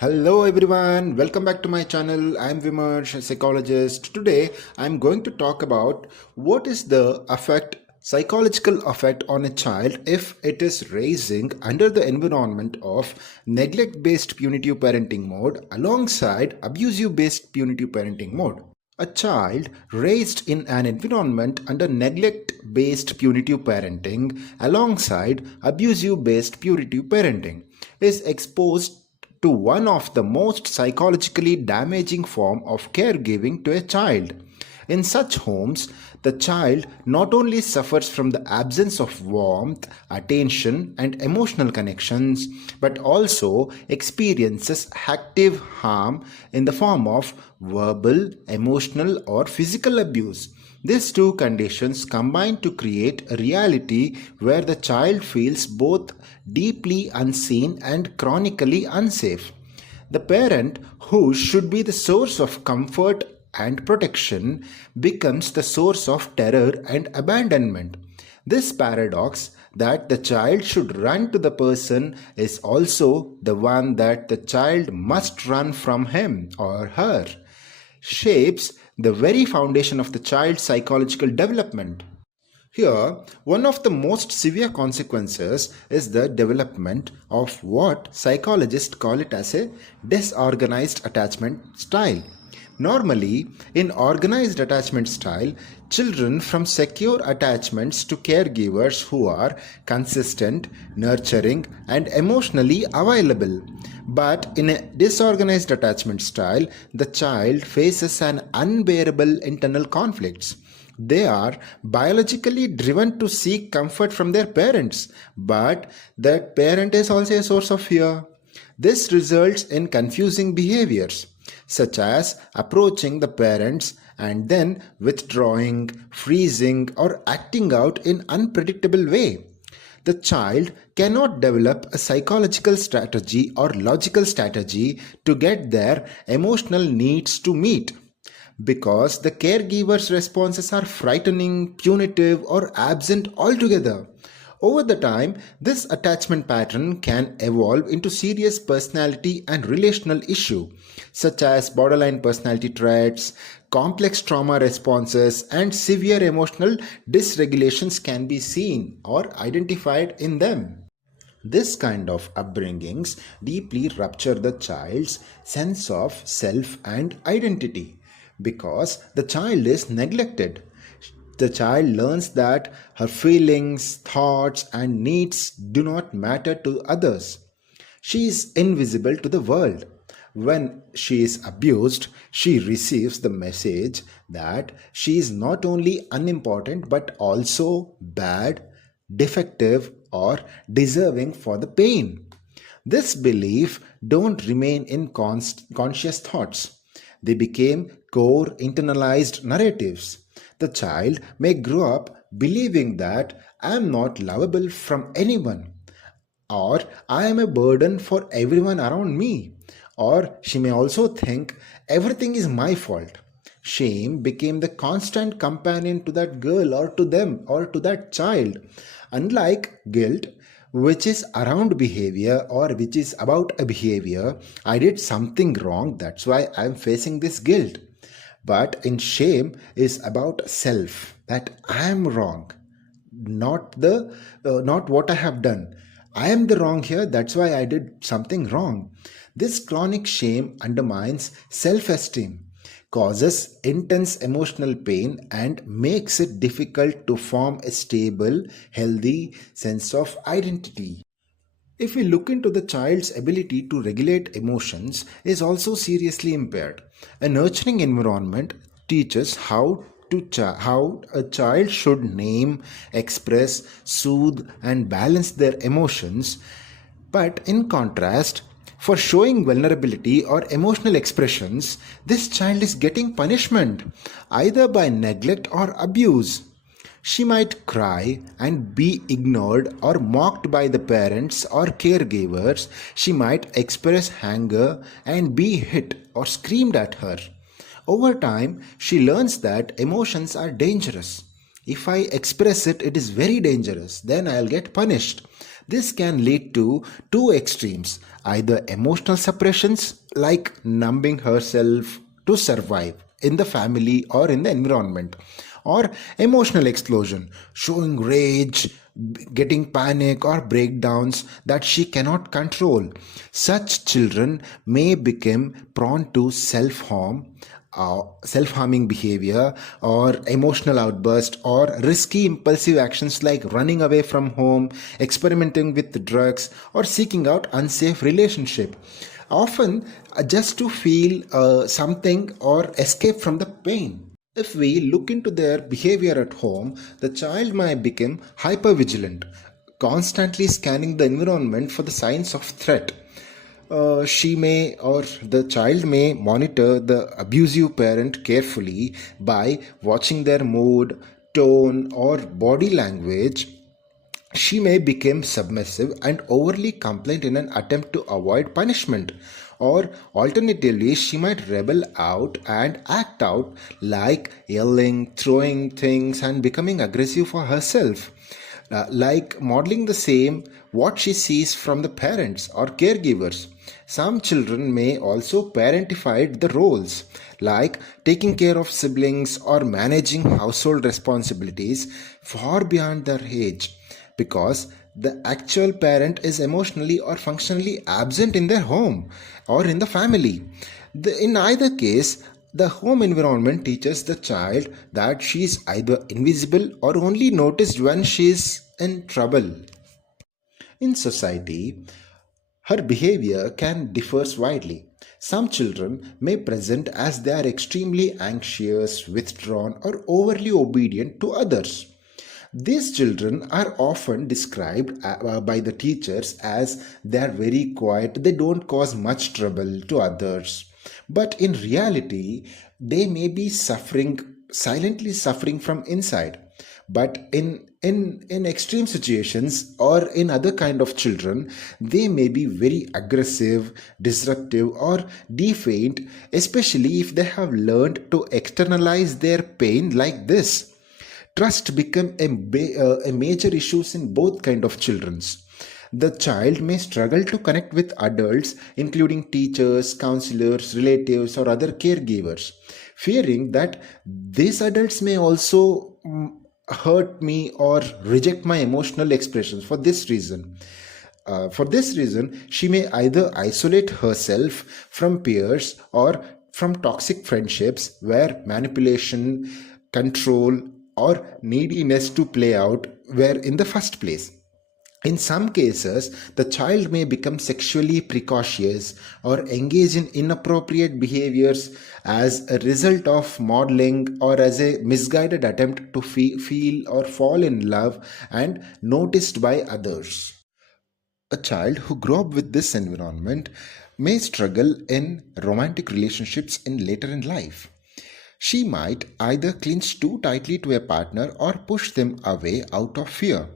Hello everyone, welcome back to my channel. I'm Vimarsh, a psychologist. Today I'm going to talk about what is the psychological effect on a child if it is raising under the environment of neglect-based punitive parenting mode alongside abusive-based punitive parenting mode. A child raised in an environment under neglect based punitive parenting alongside abusive based punitive parenting is exposed to one of the most psychologically damaging form of caregiving to a child. In such homes, the child not only suffers from the absence of warmth, attention, and emotional connections, but also experiences active harm in the form of verbal, emotional, or physical abuse. These two conditions combine to create a reality where the child feels both deeply unseen and chronically unsafe. The parent, who should be the source of comfort and protection, becomes the source of terror and abandonment. This paradox that the child should run to the person is also the one that the child must run from him or her, shapes the very foundation of the child's psychological development. Here, one of the most severe consequences is the development of what psychologists call it as a disorganized attachment style. Normally, in organized attachment style, children from secure attachments to caregivers who are consistent, nurturing, and emotionally available. But in a disorganized attachment style, the child faces an unbearable internal conflicts. They are biologically driven to seek comfort from their parents, but that parent is also a source of fear. This results in confusing behaviors, such as approaching the parents and then withdrawing, freezing, or acting out in unpredictable way. The child cannot develop a psychological strategy or logical strategy to get their emotional needs to meet because the caregiver's responses are frightening, punitive, or absent altogether. Over the time, this attachment pattern can evolve into serious personality and relational issue such as borderline personality traits, complex trauma responses, and severe emotional dysregulations can be seen or identified in them. This kind of upbringings deeply rupture the child's sense of self and identity because the child is neglected. The child learns that her feelings, thoughts, and needs do not matter to others. She is invisible to the world. When she is abused, she receives the message that she is not only unimportant but also bad, defective, or deserving for the pain. This belief don't remain in conscious thoughts. They became core internalized narratives. The child may grow up believing that I am not lovable from anyone, or I am a burden for everyone around me, or she may also think everything is my fault. Shame became the constant companion to that girl or to them or to that child. Unlike guilt, which is around behavior or which is about a behavior, I did something wrong, that's why I'm facing this guilt. But in shame is about self, that I am wrong, not what I have done. I am the wrong here, that's why I did something wrong. This chronic shame undermines self-esteem, causes intense emotional pain, and makes it difficult to form a stable, healthy sense of identity. If we look into the child's ability to regulate emotions is also seriously impaired. A nurturing environment teaches how a child should name, express, soothe, and balance their emotions. But in contrast, for showing vulnerability or emotional expressions, this child is getting punishment either by neglect or abuse. She might cry and be ignored or mocked by the parents or caregivers. She might express anger and be hit or screamed at her. Over time, she learns that emotions are dangerous. If I express it, it is very dangerous. Then I'll get punished. This can lead to two extremes, either emotional suppressions like numbing herself to survive in the family or in the environment, or emotional explosion, showing rage, getting panic or breakdowns that she cannot control. Such children may become prone to self-harming behavior or emotional outburst or risky impulsive actions like running away from home, experimenting with drugs, or seeking out unsafe relationship, often just to feel something or escape from the pain. If we look into their behavior at home, the child might become hypervigilant, constantly scanning the environment for the signs of threat. She may or the child may monitor the abusive parent carefully by watching their mood, tone, or body language. She may become submissive and overly complaint in an attempt to avoid punishment. Or alternatively, she might rebel out and act out, like yelling, throwing things, and becoming aggressive for herself. Like modeling the same what she sees from the parents or caregivers. Some children may also parentified the roles, like taking care of siblings or managing household responsibilities far beyond their age, because the actual parent is emotionally or functionally absent in their home or in the family. In either case, the home environment teaches the child that she is either invisible or only noticed when she is in trouble. In society, her behavior can differ widely. Some children may present as they are extremely anxious, withdrawn, or overly obedient to others. These children are often described by the teachers as they are very quiet, they don't cause much trouble to others. But in reality, they may be silently suffering from inside. But in extreme situations or in other kind of children, they may be very aggressive, disruptive, or defiant, especially if they have learned to externalize their pain like this. Trust become a major issues in both kind of children's. The child may struggle to connect with adults, including teachers, counselors, relatives, or other caregivers, fearing that these adults may also hurt me or reject my emotional expressions. For this reason, she may either isolate herself from peers or from toxic friendships where manipulation, control, or neediness to play out were in the first place. In some cases, the child may become sexually precocious or engage in inappropriate behaviors as a result of modeling or as a misguided attempt to feel or fall in love and noticed by others. A child who grew up with this environment may struggle in romantic relationships in later in life. She might either clinch too tightly to a partner or push them away out of fear.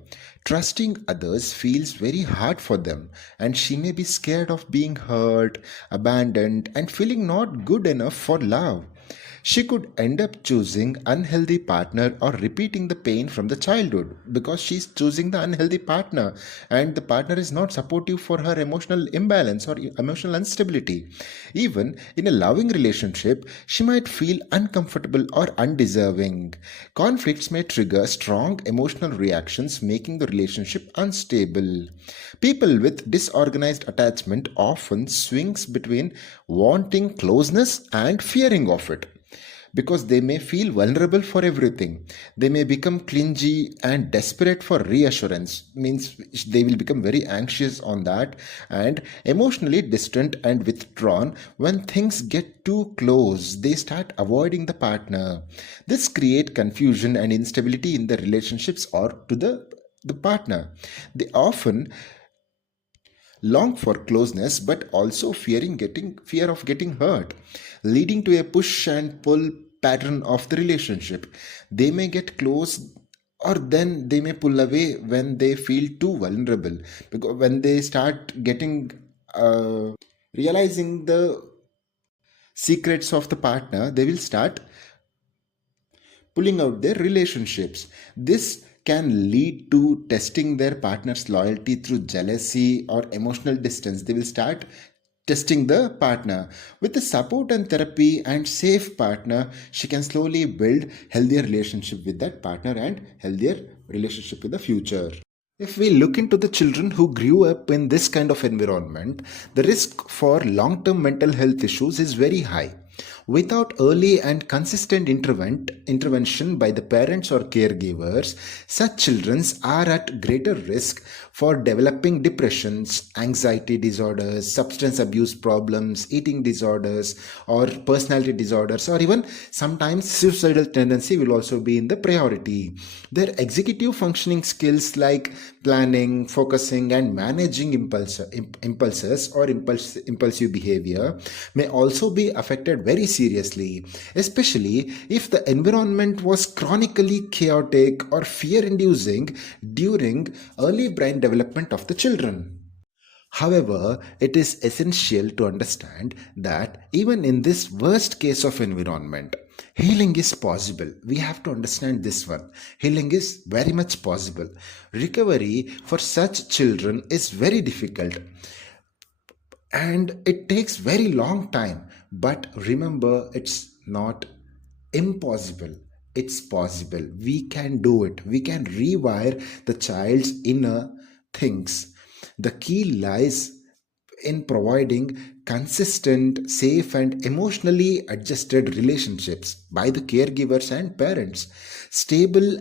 Trusting others feels very hard for them, and she may be scared of being hurt, abandoned, and feeling not good enough for love. She could end up choosing unhealthy partner or repeating the pain from the childhood because she's choosing the unhealthy partner and the partner is not supportive for her emotional imbalance or emotional instability. Even in a loving relationship, she might feel uncomfortable or undeserving. Conflicts may trigger strong emotional reactions, making the relationship unstable. People with disorganized attachment often swings between wanting closeness and fearing of it, because they may feel vulnerable for everything. They may become clingy and desperate for reassurance, means they will become very anxious on that, and emotionally distant and withdrawn when things get too close. They start avoiding the partner. This create confusion and instability in the relationships or to the partner. They often long for closeness but also fear of getting hurt, leading to a push and pull pattern of the relationship. They may get close or then they may pull away when they feel too vulnerable, because when they start getting realizing the secrets of the partner, they will start pulling out their relationships. This can lead to testing their partner's loyalty through jealousy or emotional distance. They will start testing the partner. With the support and therapy and safe partner, she can slowly build healthier relationship with that partner and healthier relationship with the future. If we look into the children who grew up in this kind of environment, the risk for long term mental health issues is very high. Without early and consistent intervention by the parents or caregivers, such children are at greater risk for developing depressions, anxiety disorders, substance abuse problems, eating disorders, or personality disorders, or even sometimes suicidal tendency will also be in the priority. Their executive functioning skills like planning, focusing, and managing impulses or impulsive behavior may also be affected very seriously, especially if the environment was chronically chaotic or fear inducing during early brain development of the children. However, it is essential to understand that even in this worst case of environment, healing is possible. We have to understand this one. Healing is very much possible. Recovery for such children is very difficult and it takes very long time. But remember, it's not impossible. It's possible. We can do it. We can rewire the child's inner things. The key lies in providing consistent, safe, and emotionally adjusted relationships by the caregivers and parents. Stable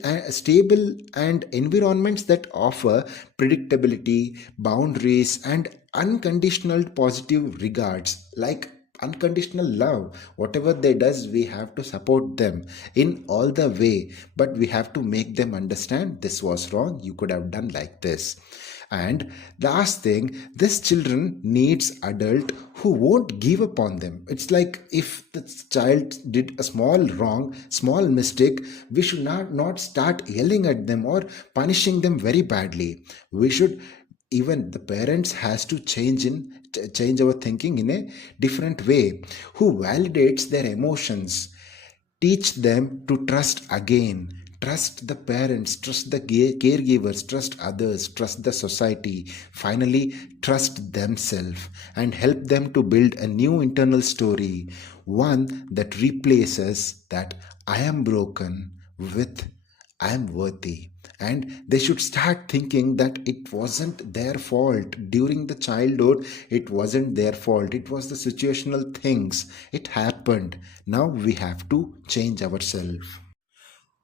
and environments that offer predictability, boundaries, and unconditional positive regards, like unconditional love. Whatever they does, we have to support them in all the way, but we have to make them understand this was wrong, you could have done like this. And last thing, this children needs adult who won't give up on them. It's like if the child did a small wrong, small mistake, we should not start yelling at them or punishing them very badly. We should, even the parents has to change our thinking in a different way, who validates their emotions. Teach them to trust again. Trust the parents, trust the caregivers, trust others, trust the society. Finally, trust themselves and help them to build a new internal story, one that replaces that I am broken with I am worthy. And they should start thinking that it wasn't their fault during the childhood. It wasn't their fault. It was the situational things. It happened. Now we have to change ourselves.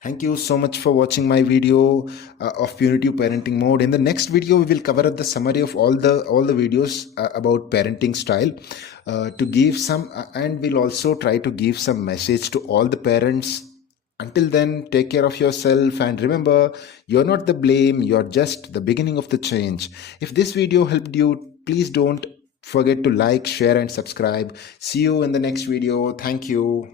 Thank you so much for watching my video of punitive parenting mode. In the next video, we will cover up the summary of all the videos about parenting style to give some, and we'll also try to give some message to all the parents. Until then, take care of yourself and remember, you're not the blame, you're just the beginning of the change. If this video helped you, please don't forget to like, share, and subscribe. See you in the next video. Thank you.